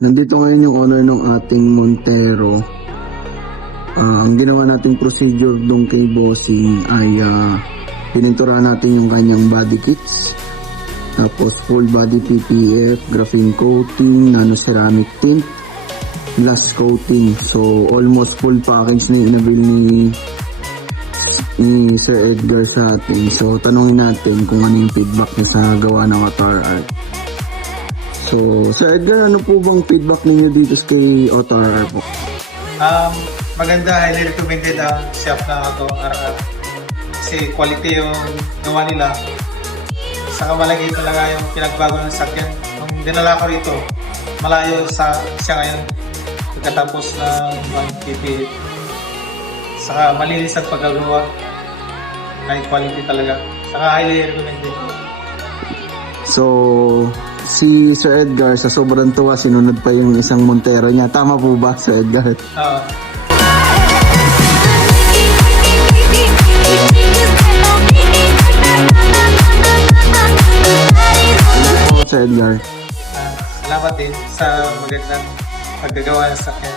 Nandito ngayon yung owner ng ating Montero. Ang ginawa nating procedure doon kay Bossing ay pininturahan natin yung kanyang body kits. Tapos full body PPF, graphene coating, nano ceramic tint, glass coating. So almost full package na inabil ni Sir Edgar sa atin. So tanongin natin kung ano yung feedback niya sa gawa ng Otar Art. So Sir Edgar, ano po bang feedback ninyo dito kay Otar Art po? Maganda, highly recommended ang shop na ito. Kasi quality yung gawa nila. Saka malaki talaga yung pinagbago ng sakyan. Nung dinala ko rito, malayo siya ngayon pagkatapos ng PPF. Saka malinis ang paggagawa. High quality talaga. Saka highly recommended. So, si Sir Edgar sa sobrang tuwa sinunod pa yung isang Montero niya. Tama po ba, Sir Edgar? Oo. Sir Edgar. Salamat din sa magandang paggagawa ng sakyan.